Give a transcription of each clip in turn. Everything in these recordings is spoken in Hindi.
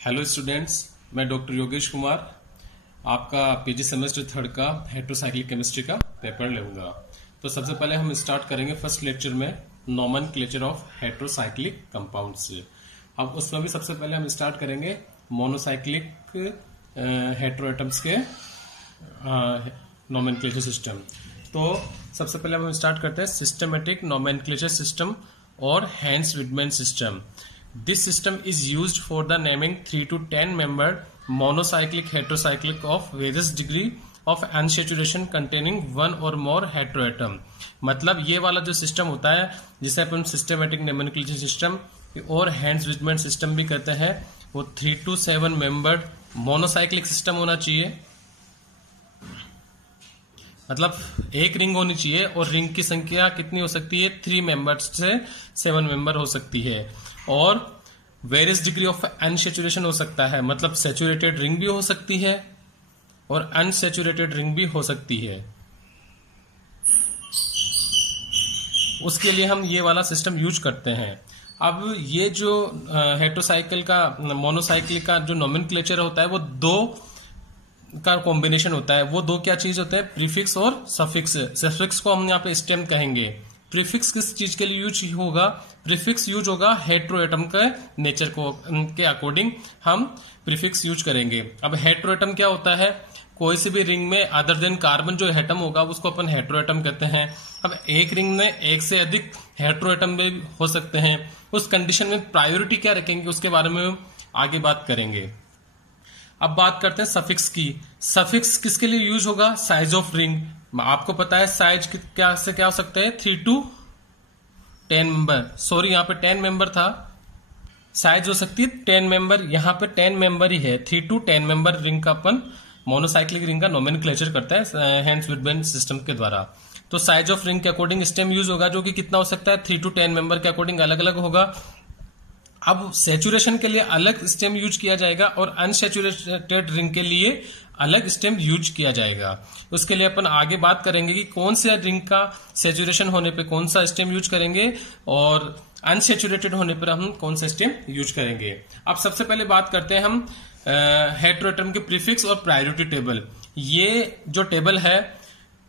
हेलो स्टूडेंट्स, मैं डॉक्टर योगेश कुमार आपका पीजी सेमेस्टर थर्ड का हेट्रोसाइक्लिक केमिस्ट्री का पेपर लूंगा। तो सबसे पहले हम स्टार्ट करेंगे फर्स्ट लेक्चर में नोमेनक्लेचर ऑफ हेट्रोसाइक्लिक कंपाउंड से। अब उसमें भी सबसे पहले हम स्टार्ट करेंगे मोनोसाइक्लिक हेट्रोएटम्स के नोमेनक्लेचर सिस्टम। तो सबसे पहले हम स्टार्ट करते हैं सिस्टमेटिक नोमेनक्लेचर सिस्टम और Hantzsch Widman system. This system is used for the naming 3 to 10 membered monocyclic heterocyclic of various degree of unsaturation containing one or more heteroatom। मतलब ये वाला जो सिस्टम होता है जिसे अपन सिस्टमेटिक नोमेनक्लेचर सिस्टम और हैंस विडमैन सिस्टम भी कहते हैं, वो 3 to 7 मेंबर्ड मोनोसाइक्लिक सिस्टम होना चाहिए। मतलब एक रिंग होनी चाहिए और रिंग की संख्या कितनी हो सकती है? 3 मेंबर्स से 7 मेंबर हो सकती है। और वेरियस डिग्री ऑफ अनसेचुरेशन हो सकता है, मतलब सेचुरेटेड रिंग भी हो सकती है और अनसेचुरेटेड रिंग भी हो सकती है। उसके लिए हम ये वाला सिस्टम यूज करते हैं। अब ये जो हेट्रोसाइकिल का मोनोसाइक्लिक का जो नोमेनक्लेचर होता है वो दो का कॉम्बिनेशन होता है। वो दो क्या चीज होते हैं? प्रीफिक्स और सफिक्स। सफिक्स को हम यहाँ पे स्टेम कहेंगे। प्रीफिक्स किस चीज के लिए यूज होगा? प्रीफिक्स यूज होगा हेट्रोएटम के नेचर को के अकॉर्डिंग हम प्रीफिक्स यूज करेंगे। अब हेट्रोएटम क्या होता है? कोई सी भी रिंग में अदर देन कार्बन जो एटम होगा उसको अपन हेट्रोएटम कहते हैं। अब एक रिंग में एक से अधिक हेट्रोएटम भी हो सकते हैं। उस कंडीशन में प्रायोरिटी क्या रखेंगे उसके बारे में आगे बात करेंगे। अब बात करते हैं सफिक्स की। सफिक्स किसके लिए यूज होगा? Size of ring. आपको पता है साइज क्या से क्या हो सकता है? 3 to 10 मेंबर। सॉरी, यहाँ पे 10 मेंबर था। साइज हो सकती है 10 मेंबर। यहाँ पे 10 मेंबर ही है। 3 to 10 मेंबर रिंग का अपन मोनोसाइक्लिक रिंग का नोमेनक्लेचर करता है हैंस विडमैन सिस्टम के द्वारा। तो साइज ऑफ रिंग के अकॉर्डिंग स्टेम यूज होगा, जो कि कितना हो सकता है? 3 to 10 मेंबर के अकॉर्डिंग अलग अलग होगा। अब सेचुरेशन के लिए अलग स्टेम यूज किया जाएगा और अनसेचुरेटेड रिंग के लिए अलग स्टेम यूज किया जाएगा। उसके लिए अपन आगे बात करेंगे कि कौन से रिंग का सेचुरेशन होने पे कौन सा स्टेम यूज करेंगे और अनसेचुरेटेड होने पर हम कौन सा स्टेम यूज करेंगे। अब सबसे पहले बात करते हैं हम हेट्रोएटम के प्रीफिक्स और प्रायोरिटी टेबल। ये जो टेबल है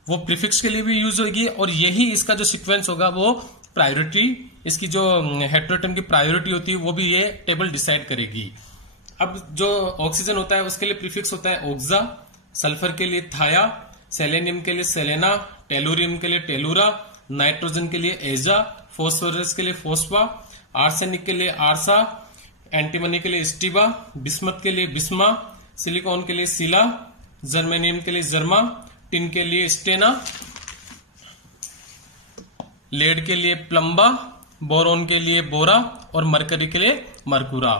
वो प्रीफिक्स के लिए भी यूज होगी और यही इसका जो सीक्वेंस होगा वो प्रायोरिटी, इसकी जो हेट्रोएटम की प्रायोरिटी होती है वो भी ये टेबल डिसाइड करेगी। अब जो ऑक्सीजन होता है उसके लिए प्रीफिक्स होता है ऑक्सा, सल्फर के लिए थाया, सेलेनियम के लिए सेलेना, टेलुरियम के लिए टेलुरा, नाइट्रोजन के लिए एजा, फॉस्फोरस के लिए फोस्फा, आर्सेनिक के लिए आर्सा, एंटीमनी के लिए स्टीबा, बिस्मथ के लिए बिस्मा, सिलिकॉन के लिए सिला, जर्मेनियम के लिए जर्मा, टिन के लिए स्टेना, लेड के लिए प्लम्बा, बोरोन के लिए बोरा और मरकरी के लिए मरकुरा।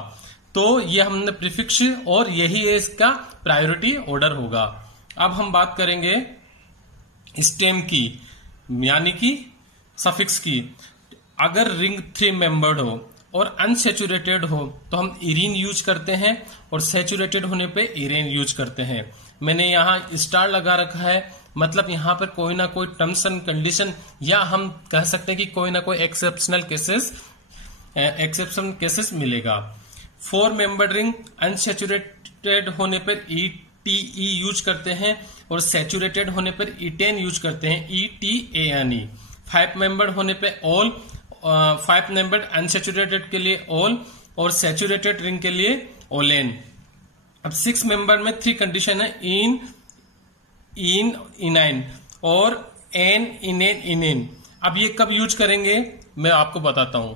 तो ये हमने प्रीफिक्स और यही है इसका प्रायोरिटी ऑर्डर होगा। अब हम बात करेंगे स्टेम की, यानी कि सफिक्स की। अगर रिंग 3 मेंबर्ड हो और अनसेचुरेटेड हो तो हम इरीन यूज करते हैं और सेचुरेटेड होने पे इरेन यूज करते हैं। मैंने यहाँ स्टार लगा रखा है, मतलब यहाँ पर कोई ना कोई टर्म्स एंड कंडीशन, या हम कह सकते हैं कि कोई ना कोई एक्सेप्शन केसेस मिलेगा। 4 मेंबर रिंग अनसेचुरेटेड होने पर ETE यूज करते हैं और सेचुरेटेड होने पर इटेन यूज करते हैं, ETANE। 5 मेंबर होने पे ऑल, 5 मेंबर अनसेचुरेटेड के लिए ऑल और सेचुरेटेड रिंग के लिए ओलेन। अब 6 मेंबर में 3 कंडीशन है, इन इनाइन और एन इनेन इनेन। अब ये कब यूज करेंगे मैं आपको बताता हूं।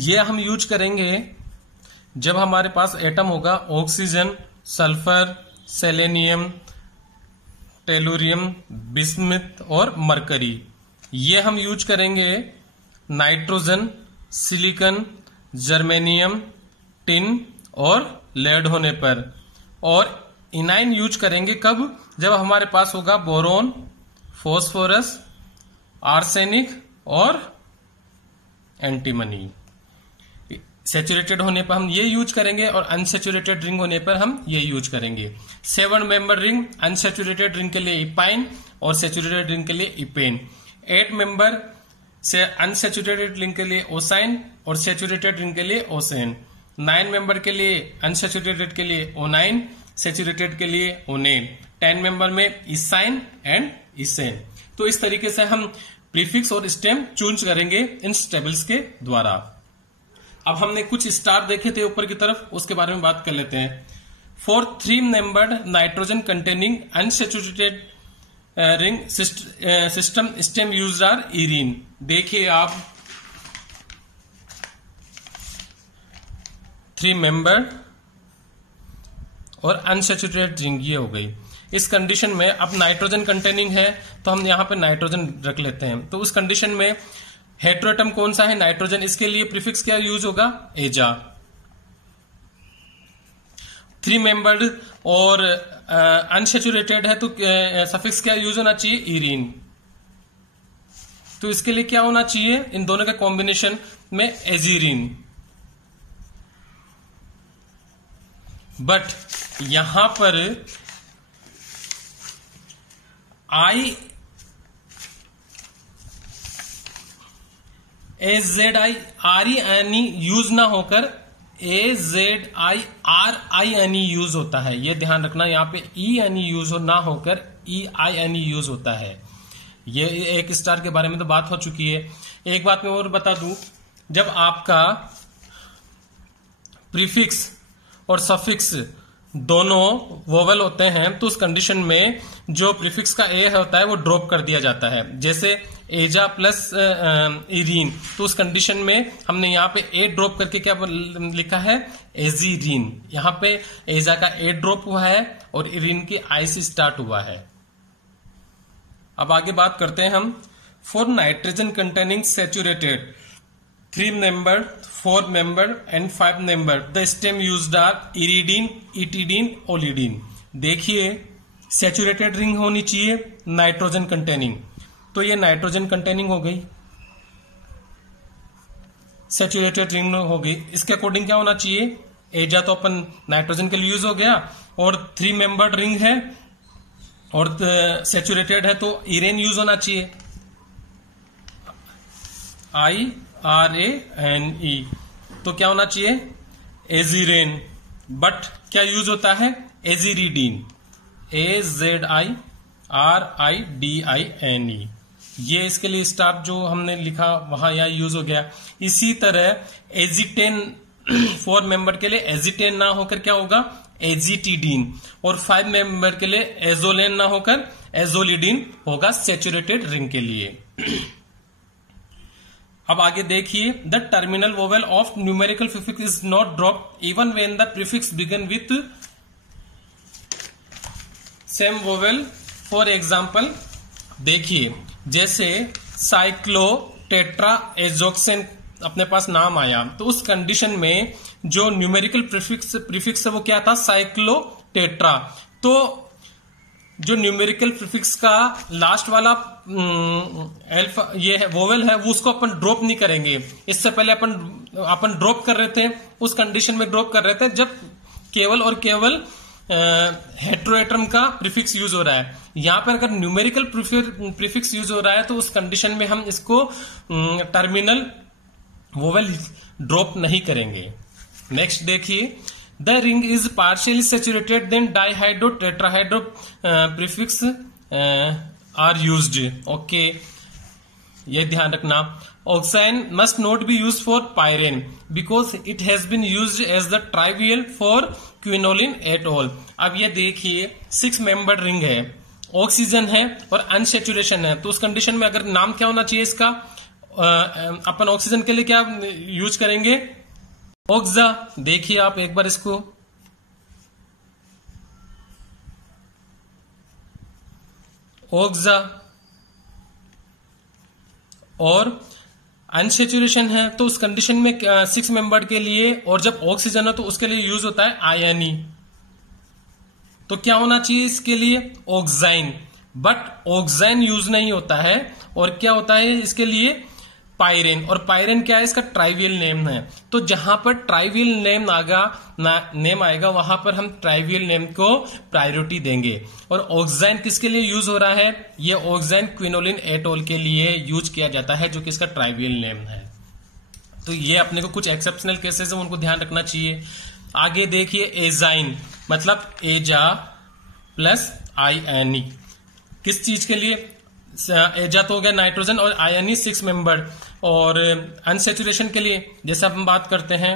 ये हम यूज करेंगे जब हमारे पास एटम होगा oxygen, sulphur, selenium, tellurium, bismuth और मरकरी। ये हम यूज करेंगे नाइट्रोजन, सिलिकॉन, जर्मेनियम, टिन और लेड होने पर। और इनाइन यूज करेंगे कब? जब हमारे पास होगा बोरोन, फॉस्फोरस, आर्सेनिक और एंटीमनी। सेचुरेटेड होने पर हम ये यूज करेंगे और अनसेचुरेटेड रिंग होने पर हम ये यूज करेंगे। 7 मेंबर रिंग अनसेचुरेटेड रिंग के लिए इपाइन और सेचुरेटेड रिंग के लिए इपेन। 8 मेंबर से अनसेचुरेटेड रिंग के लिए ओसाइन और सेचुरेटेड रिंग के लिए ओसेन। 9 मेंबर के लिए अनसैचुरेटेड के लिए O9, सैचुरेटेड के लिए ओनेन, 10 मेंबर में इसाइन एंड इसेन। तो इस तरीके से हम प्रीफिक्स और स्टेम चूज करेंगे इन टेबल्स के द्वारा। अब हमने कुछ स्टार देखे थे ऊपर की तरफ, उसके बारे में बात कर लेते हैं। For 3 membered nitrogen containing unsaturated ring system stem used are irine. देखिए आप 3 मेंबर और अनसैचुरेटेड रिंग ये हो गई। इस कंडीशन में अब नाइट्रोजन कंटेनिंग है तो हम यहां पे नाइट्रोजन रख लेते हैं। तो उस कंडीशन में हेटेरोएटम कौन सा है? नाइट्रोजन। इसके लिए प्रीफिक्स क्या यूज होगा? एजा। 3 मेंबर्ड और अनसैचुरेटेड है तो सफिक्स क्या यूज होना चाहिए? इरीन। तो इसके लिए क्या होना चाहिए? इन दोनों के कॉम्बिनेशन में एजीरीन। बट यहां पर AZI-RE यूज ना होकर AZI-RI यूज होता है। यह ध्यान रखना, यहां पे E यूज ना होकर EI यूज होता है। ये एक स्टार के बारे में तो बात हो चुकी है। एक बात मैं और बता दूं, जब आपका प्रीफिक्स और सफिक्स दोनों वोवेल होते हैं तो उस कंडीशन में जो प्रीफिक्स का ए होता है वो ड्रॉप कर दिया जाता है। जैसे एजा प्लस इरीन, तो उस कंडीशन में हमने यहाँ पे ए ड्रॉप करके क्या लिखा है? एजीरीन। यहाँ पे एजा का ए ड्रॉप हुआ है और इरीन की आई से स्टार्ट हुआ है। अब आगे बात करते हैं हम। For nitrogen containing saturated 3 member, 4 member and 5 member the stem used are iridine, etidine, olidine. देखिए सैचुरेटेड रिंग होनी चाहिए नाइट्रोजन कंटेनिंग, तो ये नाइट्रोजन कंटेनिंग हो गई, सैचुरेटेड रिंग हो गई। इसके अकॉर्डिंग क्या होना चाहिए? एजा तो अपन नाइट्रोजन के लिए यूज हो गया और 3 मेंबर्ड रिंग है और सैचुरेटेड है तो इरेन यूज होना चाहिए, IRANE। तो क्या होना चाहिए? एजीरेन। बट क्या यूज होता है? एजीरीडीन, AZIRIDINE। ये इसके लिए स्टार जो हमने लिखा वहां यह यूज हो गया। इसी तरह एजिटेन 4 मेंबर के लिए एजिटेन ना होकर क्या होगा? एजिटिडीन। और 5 मेंबर के लिए एजोलेन ना होकर एजोलिडीन होगा सैचुरेटेड रिंग के लिए। अब आगे देखिए, the terminal vowel of numerical prefix is not drop even when the prefix begin with same vowel. For example देखिए, जैसे साइक्लो टेट्रा एजोक्सेन अपने पास नाम आया तो उस कंडीशन में जो न्यूमेरिकल प्रीफिक्स है वो क्या था? Cyclo tetra. तो जो न्यूमेरिकल प्रीफिक्स का लास्ट वाला अल्फा ये है वोवेल है वो उसको अपन ड्रॉप नहीं करेंगे। इससे पहले अपन ड्रॉप कर रहे थे, उस कंडीशन में ड्रॉप कर रहे थे जब केवल और केवल हेटेरोएटम का प्रीफिक्स यूज हो रहा है। यहां पर अगर न्यूमेरिकल प्रीफिक्स यूज हो रहा है तो उस कंडीशन में हम इसको टर्मिनल वोवेल ड्रॉप नहीं करेंगे। नेक्स्ट देखिए, the ring is partially saturated then dihydro tetrahydro prefix are used. Okay, ये ध्यान रखना। Oxine must not be use for pyran because it has been used as the trivial for quinoline at all. अब ये देखिए 6 मेंबर्ड रिंग है, ऑक्सीजन है और अनसैचुरेशन है, तो उस कंडीशन में अगर नाम क्या होना चाहिए इसका? अपन ऑक्सीजन के लिए क्या यूज करेंगे? ऑक्सा। देखिए आप एक बार इसको, ऑक्सा। और अनसैचुरेशन है तो उस कंडीशन में 6 मेंबर्ड के लिए, और जब ऑक्सीजन है तो उसके लिए यूज होता है आयनी। तो क्या होना चाहिए इसके लिए? ऑक्साइन। बट ऑक्साइन यूज नहीं होता है, और क्या होता है इसके लिए? पायरेन। और पायरेन क्या है? इसका ट्राइवियल नेम है। तो जहां पर ट्राइवियल नेम आएगा वहां पर हम ट्राइवियल नेम को प्रायोरिटी देंगे। और ऑक्साइन किसके लिए यूज हो रहा है? ये ऑक्साइन क्विनोलिन एटोल के लिए यूज किया जाता है, जो कि इसका ट्राइवियल नेम है। तो ये अपने को कुछ एक्सेप्शनल केसेस है उनको ध्यान रखना चाहिए। आगे देखिए एजाइन, मतलब एजा प्लस आईएनई, किस चीज के लिए? एजा तो हो गया नाइट्रोजन और आईएनई 6 मेंबर। और अनसेचुरेशन के लिए जैसे हम बात करते हैं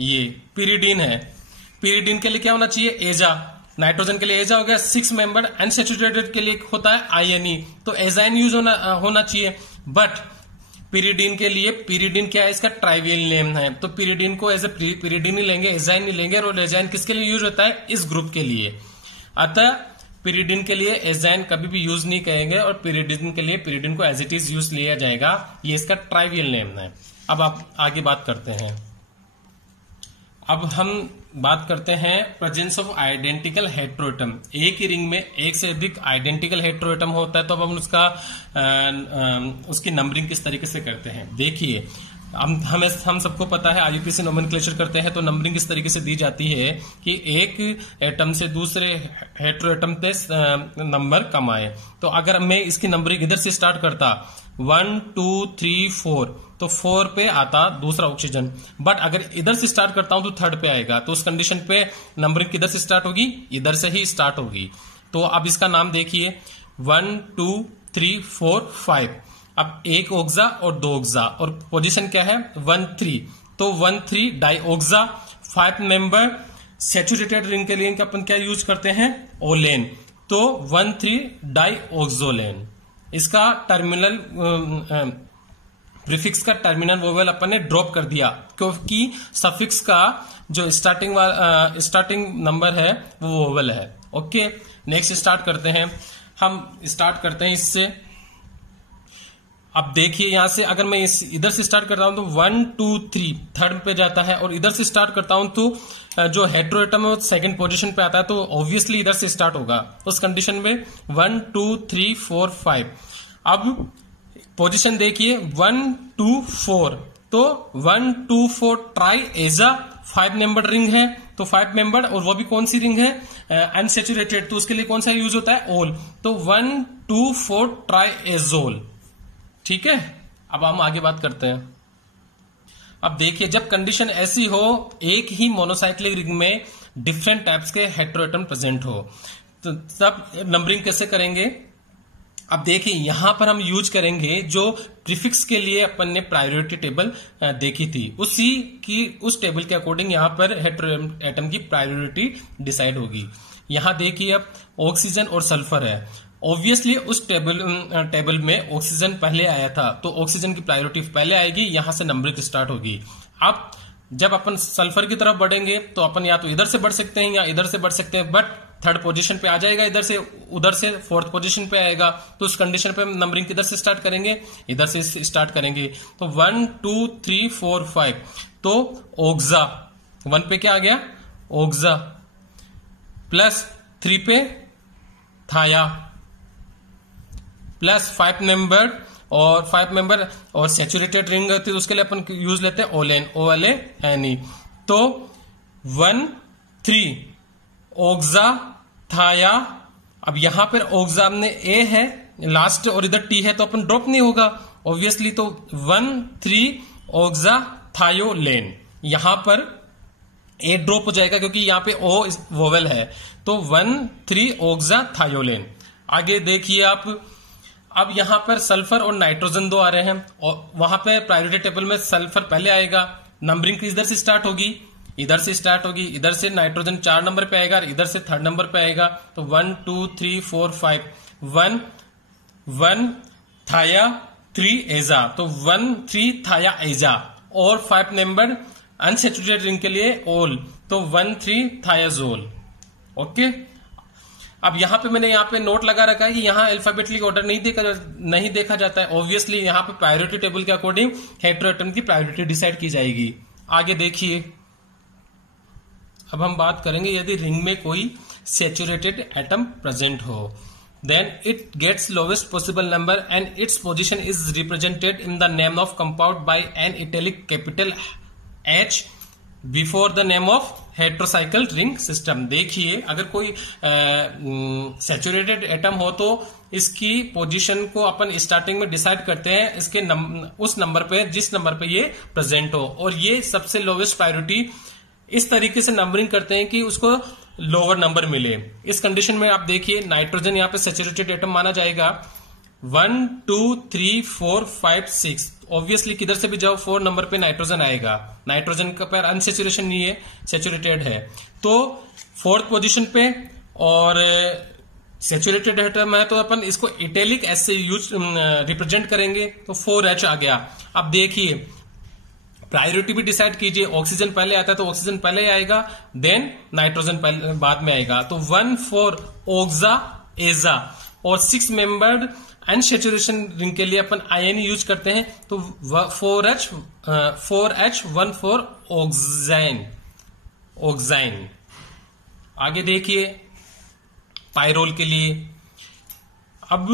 ये पिरिडीन है, पिरिडीन के लिए क्या होना चाहिए? एजा। नाइट्रोजन के लिए एजा हो गया 6 मेंबर, अनसेचुरेटेड के लिए होता है आईएनई, तो एजाइन यूज होना चाहिए। बट पिरिडीन के लिए, पिरिडीन क्या है? इसका ट्राइवियल नेम है, तो पिरिडीन को एज ए पिरिडीन ही लेंगे, एजाइन नहीं लेंगे। और एजाइन किसके लिए यूज होता है? इस ग्रुप के लिए। अतः पिरिडीन के लिए एजाइन कभी भी यूज नहीं करेंगे और पिरिडीन के लिए पिरिडीन को एज इट इज यूज लिया जाएगा, ये इसका ट्राइवियल नेम है। अब आप आगे बात करते हैं। अब हम बात करते हैं प्रेजेंस ऑफ आइडेंटिकल हेट्रोएटम। एक ही रिंग में एक से अधिक आइडेंटिकल हेट्रोएटम होता है, तो अब हम उसकी नंबरिंग किस तरीके से करते हैं देखिए। हम सबको पता है आईयूपीएसी नोमेनक्लेचर करते हैं तो नंबरिंग इस तरीके से दी जाती है कि एक एटम से दूसरे हेट्रोएटम पे नंबर कम आए। तो अगर मैं इसकी नंबरिंग इधर से स्टार्ट करता 1 2 3 4, तो 4 पे आता दूसरा ऑक्सीजन। बट अगर इधर से स्टार्ट करता हूं तो 3rd पे आएगा, तो उस कंडीशन पे नंबरिंग किधर से स्टार्ट होगी? इधर से ही स्टार्ट होगी। तो अब इसका नाम देखिए 1 2 3 4 5। अब एक ऑक्सा और 2 ऑक्सा, और पोजीशन क्या है? 1 3, तो 1 3 डाइऑक्सा 5 मेंबर। सैचुरेटेड रिंग के लिए अपन क्या यूज करते हैं? ओलेन, तो 1 3 डाइऑक्सोलेन। इसका टर्मिनल प्रीफिक्स का टर्मिनल वोवेल अपन ने ड्रॉप कर दिया, क्योंकि सफिक्स का जो स्टार्टिंग नंबर है वो वोवेल है। ओके, नेक्स्ट स्टार्ट करते हैं। हम स्टार्ट करते हैं इससे। अब देखिए यहां से अगर मैं इधर से स्टार्ट करता हूं तो 1 2 3 3rd पे जाता है, और इधर से स्टार्ट करता हूं तो जो हेट्रोएटम है वो 2nd पोजीशन पे आता है, तो ऑब्वियसली इधर से स्टार्ट होगा। उस कंडीशन में 1 2 3 4 5। अब पोजीशन देखिए 1 2 4, तो 1 2 4 ट्राई एजा 5 मेंबर रिंग है, तो 5 मेंबर, और वो भी कौन सी रिंग है? अनसेचुरेटेड, तो उसके लिए कौन सा यूज होता है? ओल, तो 1 2 4 ट्राई एजोल। ठीक है, अब हम आगे बात करते हैं। अब देखिए जब कंडीशन ऐसी हो, एक ही मोनोसाइक्लिक रिंग में डिफरेंट टाइप्स के हेट्रोएटम प्रेजेंट हो, तो तब नंबरिंग कैसे करेंगे? अब देखिए यहां पर हम यूज करेंगे जो प्रीफिक्स के लिए अपन ने प्रायोरिटी टेबल देखी थी, उस टेबल के अकॉर्डिंग यहां पर हेट्रोएटम की प्रायोरिटी डिसाइड होगी। यहां देखिए अब ऑक्सीजन और सल्फर है, ऑब्वियसली उस टेबल में ऑक्सीजन पहले आया था, तो ऑक्सीजन की प्रायोरिटी पहले आएगी, यहां से नंबरिंग स्टार्ट होगी। अब जब अपन सल्फर की तरफ बढ़ेंगे तो अपन या तो इधर से बढ़ सकते हैं या इधर से बढ़ सकते हैं, बट 3rd पोजीशन पे आ जाएगा, इधर से उधर से 4th पोजीशन पे आएगा, तो उस कंडीशन पे नंबरिंग किधर से स्टार्ट करेंगे? इधर से स्टार्ट करेंगे। तो 1 2 3 4 5, तो ओक्सा 1 पे क्या आ गया? ओक्सा, प्लस 3 पे थाया, प्लस 5 मेंबर और सैचुरेटेड रिंग होती है तो उसके लिए अपन यूज लेते हैं ओलेन, OLANE। तो 1 3 ओक्सा थाया। अब यहां पर ओक्सा में ए है लास्ट और इधर टी है, तो अपन ड्रॉप नहीं होगा ऑब्वियसली, तो 1 3 ओक्सा थायोलेन। यहां पर ए ड्रॉप हो जाएगा क्योंकि यहां पे ओ वोवेल है, तो 1 3 ओक्सा थायोलेन। आगे देखिए आप, अब यहां पर सल्फर और नाइट्रोजन 2 आ रहे हैं, और वहां पे प्रायोरिटी टेबल में सल्फर पहले आएगा, नंबरिंग इधर से स्टार्ट होगी, इधर से स्टार्ट होगी, इधर से नाइट्रोजन 4 नंबर पे आएगा, इधर से 3rd नंबर पे आएगा, तो 1 2 3 4 5, 1 1 थाया 3 एजा, तो 1 3 थाया एजा, और 5 नंबर अनसेचुरेटेड रिंग के लिए ओल, तो 1 3 थायाजोल। ओके, अब यहां पे मैंने यहां पे नोट लगा रखा है कि यहां अल्फाबेटिक ऑर्डर नहीं देखा जाता है, ऑब्वियसली यहां पे प्रायोरिटी टेबल के अकॉर्डिंग हेट्रोएटम की प्रायोरिटी डिसाइड की जाएगी। आगे देखिए, अब हम बात करेंगे यदि रिंग में कोई सैचुरेटेड एटम प्रेजेंट हो, then it gets lowest possible number and its position is represented in the name of compound by an italic capital H before the name of heterocycle ring system. देखिए अगर कोई सैचुरेटेड एटम हो तो इसकी पोजीशन को अपन स्टार्टिंग में डिसाइड करते हैं इसके उस नंबर पे जिस नंबर पे ये प्रेजेंट हो, और ये सबसे लोवेस्ट प्रायोरिटी इस तरीके से नंबरिंग करते हैं कि उसको लोअर नंबर मिले। इस कंडीशन में आप देखिए नाइट्रोजन यहाँ पे सैचुरेटेड एटम माना जाएगा 1 2 3 4 5 6। ऑब्वियसली किधर से भी जाओ 4 नंबर पे नाइट्रोजन आएगा। नाइट्रोजन का पर अनसेचुरेशन नहीं है, सैचुरेटेड है, तो 4th पोजीशन पे। और सैचुरेटेड एटम है तो अपन इसको इटैलिक एस से यूज रिप्रेजेंट करेंगे, तो 4H आ गया। अब देखिए प्रायोरिटी भी डिसाइड कीजिए, ऑक्सीजन पहले आता है तो ऑक्सीजन पहले आएगा, देन नाइट्रोजन पहले बाद में आएगा, तो 1 4 ऑक्सा एजा। और 6 मेंबर्ड अनसैचुरेशन रिंग के लिए अपन आयन यूज करते हैं, तो 4H14 ऑक्साइन। आगे देखिए पायरोल के लिए। अब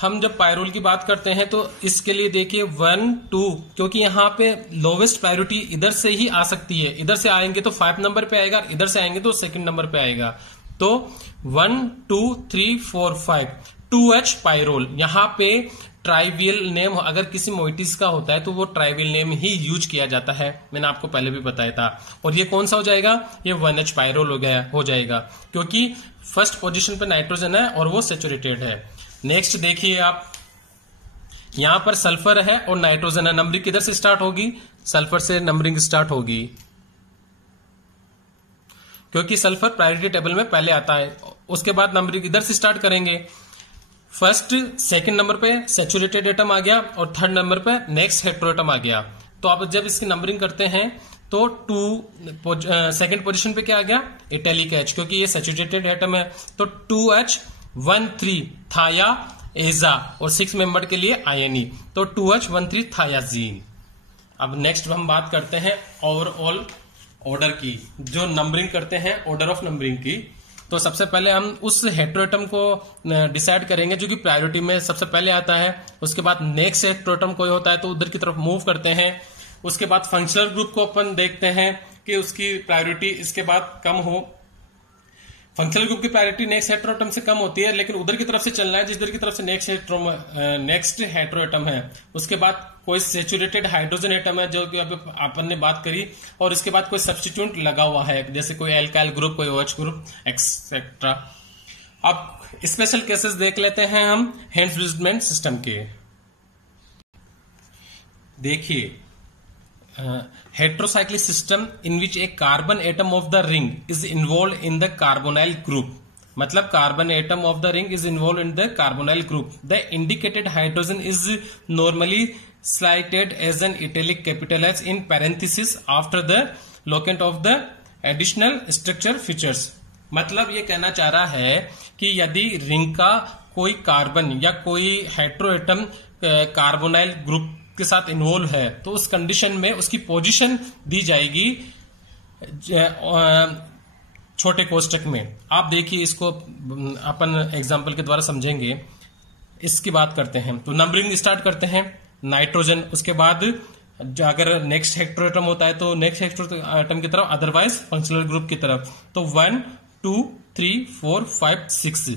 हम जब पायरोल की बात करते हैं तो इसके लिए देखिए 1 2, क्योंकि यहां पे लोवेस्ट प्रायोरिटी इधर से ही आ सकती है, इधर से आएंगे तो 5 नंबर पे आएगा, इधर से आएंगे तो 2nd नंबर पे आएगा, तो 1 2 3 4 5 2H पायरोल। यहां पे ट्राइवियल नेम अगर किसी मोइटीज का होता है तो वो ट्राइवियल नेम ही यूज किया जाता है, मैंने आपको पहले भी बताया था। और ये कौन सा हो जाएगा, ये 1H पायरोल हो जाएगा क्योंकि फर्स्ट पोजीशन पे नाइट्रोजन है और वो सैचुरेटेड है। नेक्स्ट देखिए आप, यहां पर सल्फर है और नाइट्रोजन है, नंबरिंग किधर से स्टार्ट होगी, सल्फर से नंबरिंग स्टार्ट होगी क्योंकि सल्फर प्रायोरिटी टेबल में पहले आता है। उसके बाद नंबरिंग इधर से स्टार्ट करेंगे, फर्स्ट 2nd नंबर पे सैचुरेटेड एटम आ गया और 3rd नंबर पे नेक्स्ट हेट्रो एटम आ गया। तो आप जब इसकी नंबरिंग करते हैं तो 2nd पोजीशन पे क्या आ गया, इटैलिक H, क्योंकि ये सैचुरेटेड एटम है, तो 2H13 थाया एजा। और 6 मेंबर के लिए आयनी, तो 2H13 थायाजीन। अब नेक्स्ट हम बात करते हैं ओवरऑल ऑर्डर की, जो नंबरिंग करते हैं ऑर्डर ऑफ नंबरिंग की। तो सबसे पहले हम उस हेट्रोएटम को डिसाइड करेंगे जो कि प्रायोरिटी में सबसे पहले आता है। उसके बाद नेक्स्ट हेट्रोएटम कोई होता है तो उधर की तरफ मूव करते हैं। उसके बाद फंक्शनल ग्रुप को अपन देखते हैं कि उसकी प्रायोरिटी इसके बाद कम हो। फंक्शनल ग्रुप की प्रायोरिटी नेक्स्ट हेट्रोएटम से कम होती है, लेकिन उधर की तरफ से चलना है जिधर की तरफ से नेक्स्ट हेट्रोएटम है। उसके बाद कोई सैचुरेटेड हाइड्रोजन एटम है जो कि अपन ने बात करी, और इसके बाद कोई सब्स्टिट्यूट लगा हुआ है जैसे कोई एल्काइल ग्रुप, कोई OH ग्रुप एक्सेट्रा। अब स्पेशल केसेस देख लेते हैं हम हेंस-ब्रिजमैन सिस्टम के। देखिए heterocyclic system in which a carbon atom of the ring is involved in the carbonyl group, मतलब carbon atom of the ring is involved in the carbonyl group. The indicated hydrogen is normally cited as an italic capital H in parenthesis after the locant of the additional structure features. मतलब ये कहना चाह रहा है कि यदि रिंग का कोई कार्बन या कोई हेट्रोएटम कार्बोनाइल ग्रुप के साथ इन्वॉल्व है तो उस कंडीशन में उसकी पोजीशन दी जाएगी छोटे कोष्टक में। आप देखिए इसको अपन एग्जांपल के द्वारा समझेंगे। इसकी बात करते हैं तो नंबरिंग स्टार्ट करते हैं, नाइट्रोजन, उसके बाद अगर नेक्स्ट हेट्रोएटम होता है तो नेक्स्ट हेट्रोएटम की तरफ, अदरवाइज फंक्शनल ग्रुप की तरफ, तो 1 2 3 4 5 6।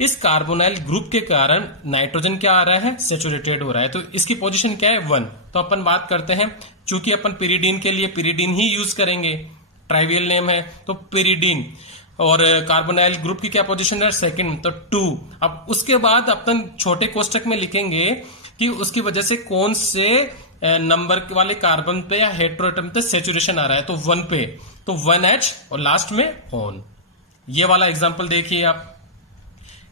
इस कार्बोनाइल ग्रुप के कारण नाइट्रोजन क्या आ रहा है, सैचुरेटेड हो रहा है, तो इसकी पोजीशन क्या है 1। तो अपन बात करते हैं, चूंकि अपन पिरिडीन के लिए पिरिडीन ही यूज करेंगे, ट्राइवियल नेम है तो पिरिडीन, और कार्बोनाइल ग्रुप की क्या पोजीशन है 2nd, तो 2। अब उसके बाद अपन छोटे कोष्टक में लिखेंगे कि उसकी वजह से कौन से नंबर वाले कार्बन पे या हेट्रोएटम पे सैचुरेशन आ रहा है, तो 1 पे, तो 1H और लास्ट में ऑन। ये वाला एग्जांपल देखिए आप,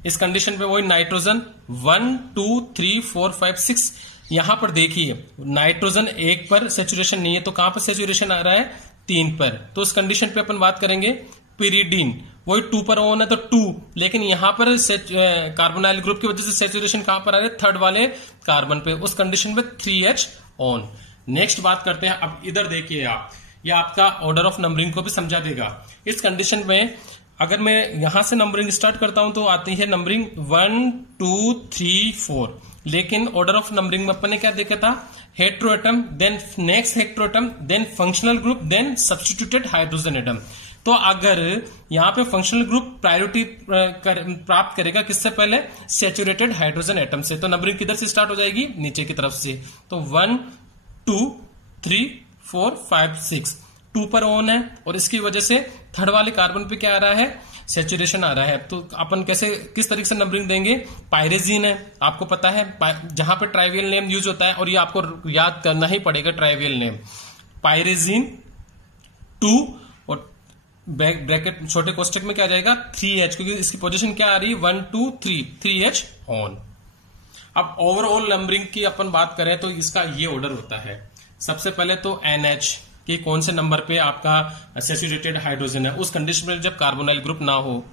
इस कंडीशन पे वही नाइट्रोजन 1 2 3 4 5 6। यहां पर देखिए नाइट्रोजन 1 पर सैचुरेशन नहीं है, तो कहां पर सैचुरेशन आ रहा है 3 पर, तो उस कंडीशन पे अपन बात करेंगे पिरिडीन, वही 2 पर ऑन है तो 2, लेकिन यहां पर कार्बोनाइल ग्रुप की वजह से सैचुरेशन कहां पर आ रहा है 3rd वाले कार्बन पे, उस कंडीशन पे 3H ऑन। नेक्स्ट बात करते हैं, अब इधर देखिए आप, ये आपका ऑर्डर ऑफ नंबरिंग को भी समझा देगा। इस कंडीशन में अगर मैं यहां से नंबरिंग स्टार्ट करता हूं तो आती है नंबरिंग 1 2 3 4, लेकिन ऑर्डर ऑफ नंबरिंग में अपन ने क्या देखा था, heteroatom, then next heteroatom, then functional group, then substituted hydrogen atom. तो अगर यहां पे फंक्शनल ग्रुप प्रायोरिटी प्राप्त करेगा किससे पहले, सैचुरेटेड हाइड्रोजन एटम से, तो नंबरिंग किधर से स्टार्ट हो जाएगी, नीचे की तरफ से। तो 1 2 3 4 5 6 2 पर ऑन है, और इसकी वजह से थर्ड वाले कार्बन पे क्या आ रहा है, सैचुरेशन आ रहा है। तो अपन कैसे किस तरीके से नंबरिंग देंगे, पायरेजीन है, आपको पता है जहां पे ट्राइवियल नेम यूज होता है, और ये आपको याद करना ही पड़ेगा ट्राइवियल नेम, पायरेजीन 2 और ब्रैकेट छोटे कोष्टक में क्या आ जाएगा 3H, क्योंकि इसकी पोजीशन क्या आ रही है 1 2 3 3H ऑन। अब ओवरऑल नंबरिंग की अपन बात करें तो इसका ये ऑर्डर होता है। सबसे पहले तो NH कि कौन से नंबर पे आपका सैचुरेटेड हाइड्रोजन है, उस कंडीशन में जब कार्बोनाइल ग्रुप ना हो,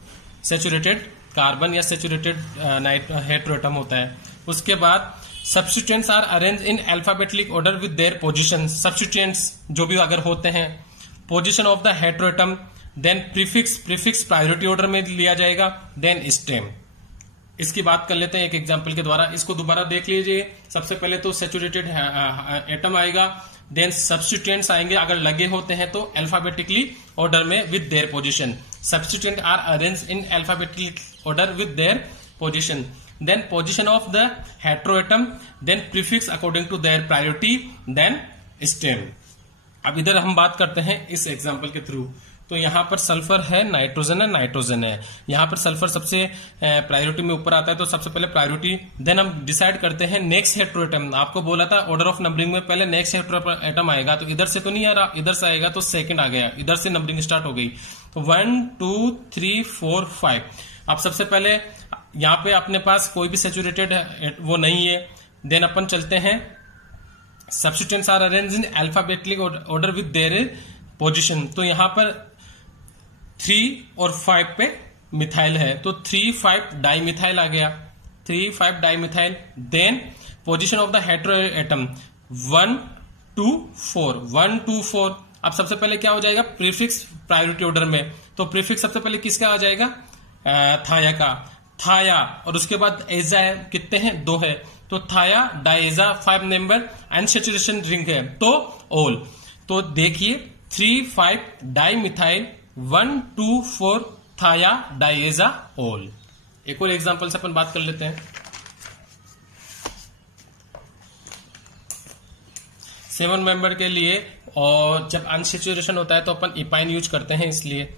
सैचुरेटेड कार्बन या सैचुरेटेड हेट्रोएटम होता है। उसके बाद substituents are arrange in alphabetic order with their position, substituents जो भी अगर होते हैं, position of the heteroatom, then prefix priority order में लिया जाएगा, देन स्टेम। इसकी बात कर लेते हैं एक एग्जांपल के द्वारा, इसको दोबारा देख लीजिए। सबसे पहले तो सैचुरेटेड एटम आएगा, देन सब्स्टिट्यूएंट्स आएंगे, अगर लगे होते हैं तो अल्फाबेटिकली ऑर्डर में with their position, substituent are arrange in alphabetic order with their position, then position of the heteroatom, then prefix according to their priority, then stem. अब इधर हम बात करते हैं इस एग्जांपल के थ्रू। तो यहां पर सल्फर है, नाइट्रोजन है, यहां पर सल्फर सबसे प्रायोरिटी में ऊपर आता है, तो सबसे पहले प्रायोरिटी, देन हम डिसाइड करते हैं नेक्स्ट हेट्रोएटम। आपको बोला था ऑर्डर ऑफ नंबरिंग में पहले नेक्स्ट हेट्रोएटम आएगा, तो इधर से तो नहीं आ रहा, इधर से आएगा, तो सेकंड आ गया, इधर से नंबरिंग स्टार्ट हो गई। तो 1 2 3 4 5। अब सबसे पहले यहां पे अपने पास कोई भी सैचुरेटेड वो नहीं है, देन अपन चलते हैं substituents are arrange in alphabetic order with their position. तो यहां पर 3 और 5 पे मिथाइल है, तो 3 5 डाई मिथाइल आ गया, 3 5 dimethyl. Then position of the hetero atom 1 2 4 1 2 4। अब सबसे पहले क्या हो जाएगा, प्रीफिक्स प्रायोरिटी ऑर्डर में, तो प्रीफिक्स सबसे पहले किसका आ जाएगा, थाया का, थाया, और उसके बाद एजा है, कितने हैं, 2 है, तो थाया डाइजा 5 नंबर, अनसैचुरेशन रिंग है, तो ओल। तो देखिए 3 5 डाई मिथाइल 1 2 4 थाया डाइजा ओल। एक और एग्जांपल से अपन बात कर लेते हैं। 7 मेंबर के लिए, और जब अनसैचुरेशन होता है तो अपन इपाइन यूज करते हैं, इसलिए।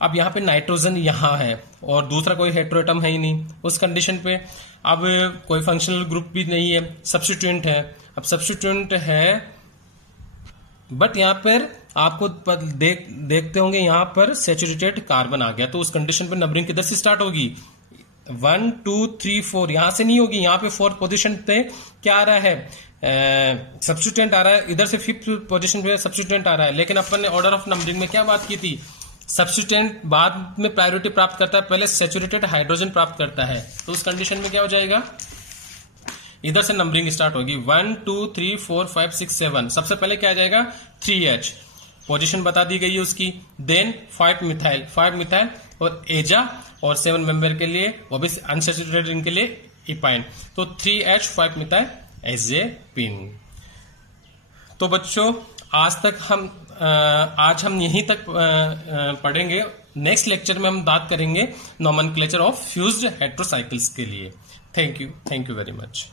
अब यहां पे नाइट्रोजन यहां है और दूसरा कोई हेट्रोएटम है ही नहीं, उस कंडीशन पे अब कोई फंक्शनल ग्रुप भी नहीं है, सब्स्टिट्यूएंट है। अब सब्स्टिट्यूएंट है, बट यहां पर आपको देखते होंगे यहां पर सैचुरेटेड कार्बन आ गया, तो उस कंडीशन पे नंबरिंग किधर से स्टार्ट होगी, 1 2 3 4, यहां से नहीं होगी, यहां पे 4th पोजीशन पे क्या आ रहा है, सब्स्टिट्यूएंट आ रहा है, इधर से 5th पोजीशन पे सब्स्टिट्यूएंट आ रहा है। लेकिन अपन ने ऑर्डर ऑफ नंबरिंग में क्या बात की थी, सब्स्टिट्यूएंट बाद में प्रायोरिटी प्राप्त करता है, पहले सैचुरेटेड हाइड्रोजन प्राप्त करता है, तो उस कंडीशन में क्या हो जाएगा, इधर से नंबरिंग स्टार्ट होगी, 1 2 3 4 5 6 7। सबसे पहले क्या आ जाएगा 3H, पोजीशन बता दी गई है उसकी, देन 5 मिथाइल और एजा, और 7 मेंबर के लिए वो भी अनसैचुरेटेड रिंग के लिए इपाइन, तो 3H 5 मिथाइल एजेपिन। तो बच्चों आज हम यहीं तक पढ़ेंगे। नेक्स्ट लेक्चर में हम बात करेंगे नोमेनक्लेचर ऑफ फ्यूज्ड हेट्रोसाइकिल्स के लिए। Thank you very much.